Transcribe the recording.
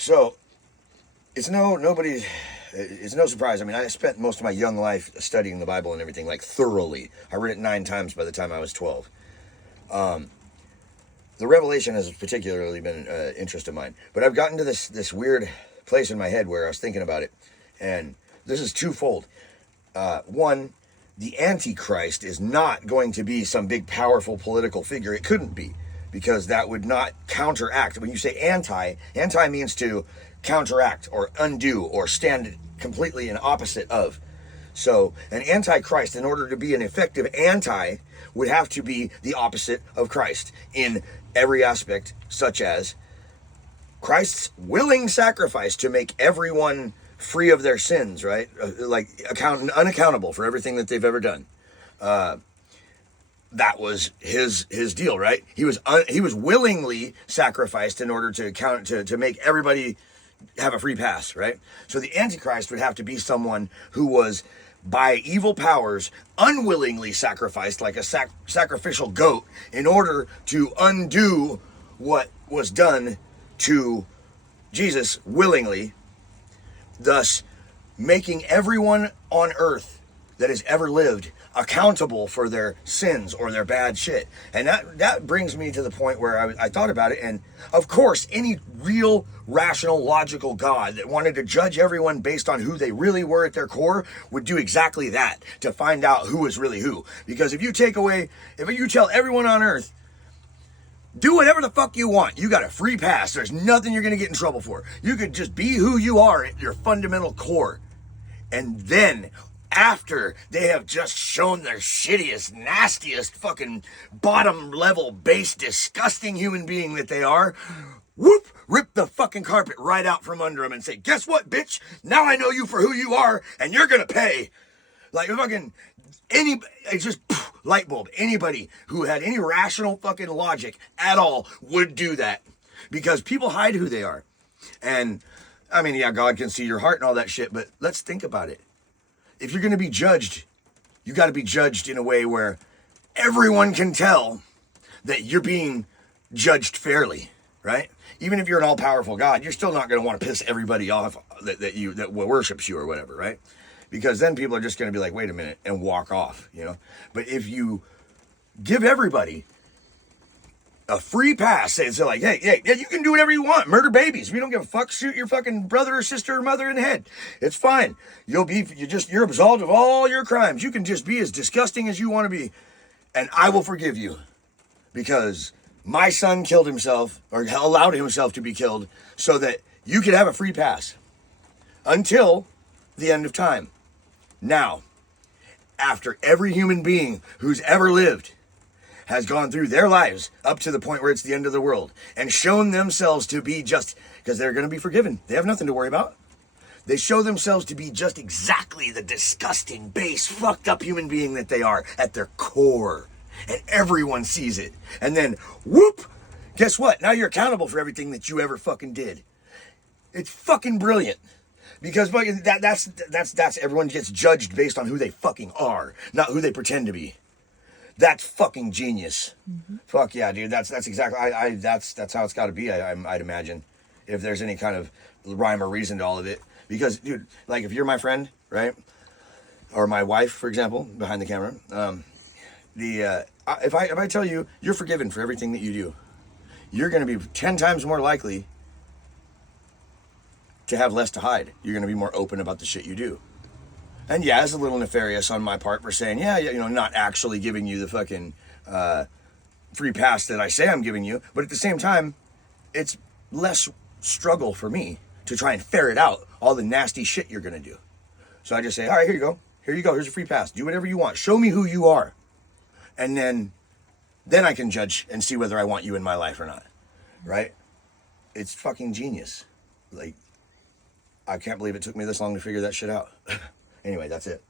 So it's no surprise. I mean, I spent most of my young life studying the Bible and everything, like, thoroughly. I read it 9 times by the time I was 12. The Revelation has particularly been an interest of mine. But I've gotten to this weird place in my head where I was thinking about it. And this is twofold. One, the Antichrist is not going to be some big, powerful political figure. It couldn't be, because that would not counteract. When you say anti means to counteract or undo or stand completely in opposite of. So an antichrist, in order to be an effective anti, would have to be the opposite of Christ in every aspect, such as Christ's willing sacrifice to make everyone free of their sins, right? Like unaccountable for everything that they've ever done. That was his deal, right? He was willingly sacrificed in order to make everybody have a free pass, right? So the Antichrist would have to be someone who was, by evil powers, unwillingly sacrificed, like a sacrificial goat, in order to undo what was done to Jesus willingly, thus making everyone on earth that has ever lived accountable for their sins or their bad shit. And that brings me to the point where I thought about it, and of course any real rational logical God that wanted to judge everyone based on who they really were at their core would do exactly that, to find out who is really who. Because if you tell everyone on earth, do whatever the fuck you want, you got a free pass, there's nothing you're gonna get in trouble for, you could just be who you are at your fundamental core, and then after they have just shown their shittiest, nastiest, fucking bottom level, base, disgusting human being that they are, whoop, rip the fucking carpet right out from under them and say, guess what, bitch? Now I know you for who you are, and you're gonna pay. Like, fucking, it's just, light bulb. Anybody who had any rational fucking logic at all would do that. Because people hide who they are. And, I mean, yeah, God can see your heart and all that shit, but let's think about it. If you're going to be judged, you got to be judged in a way where everyone can tell that you're being judged fairly, right? Even if you're an all-powerful God, you're still not going to want to piss everybody off that worships you or whatever, right? Because then people are just going to be like, wait a minute, and walk off, you know? But if you give everybody a free pass, say, so like, hey, you can do whatever you want, murder babies, we don't give a fuck, shoot your fucking brother or sister or mother in the head, it's fine, you're absolved of all your crimes, you can just be as disgusting as you want to be, and I will forgive you, because my son killed himself, or allowed himself to be killed, so that you could have a free pass, until the end of time. Now, after every human being who's ever lived has gone through their lives up to the point where it's the end of the world and shown themselves to be just, because they're going to be forgiven, they have nothing to worry about. They show themselves to be just exactly the disgusting, base, fucked up human being that they are at their core. And everyone sees it. And then, whoop, guess what? Now you're accountable for everything that you ever fucking did. It's fucking brilliant. Because that's everyone gets judged based on who they fucking are, not who they pretend to be. That's fucking genius. Mm-hmm. Fuck yeah, dude. That's exactly. That's how it's got to be. I'd imagine, if there's any kind of rhyme or reason to all of it. Because, dude, like, if you're my friend, right, or my wife, for example, behind the camera, if I tell you you're forgiven for everything that you do, you're going to be 10 times more likely to have less to hide. You're going to be more open about the shit you do. And yeah, it's a little nefarious on my part for saying, not actually giving you the fucking free pass that I say I'm giving you. But at the same time, it's less struggle for me to try and ferret out all the nasty shit you're going to do. So I just say, all right, here you go. Here's a free pass. Do whatever you want. Show me who you are. And then I can judge and see whether I want you in my life or not. Right? It's fucking genius. Like, I can't believe it took me this long to figure that shit out. Anyway, that's it.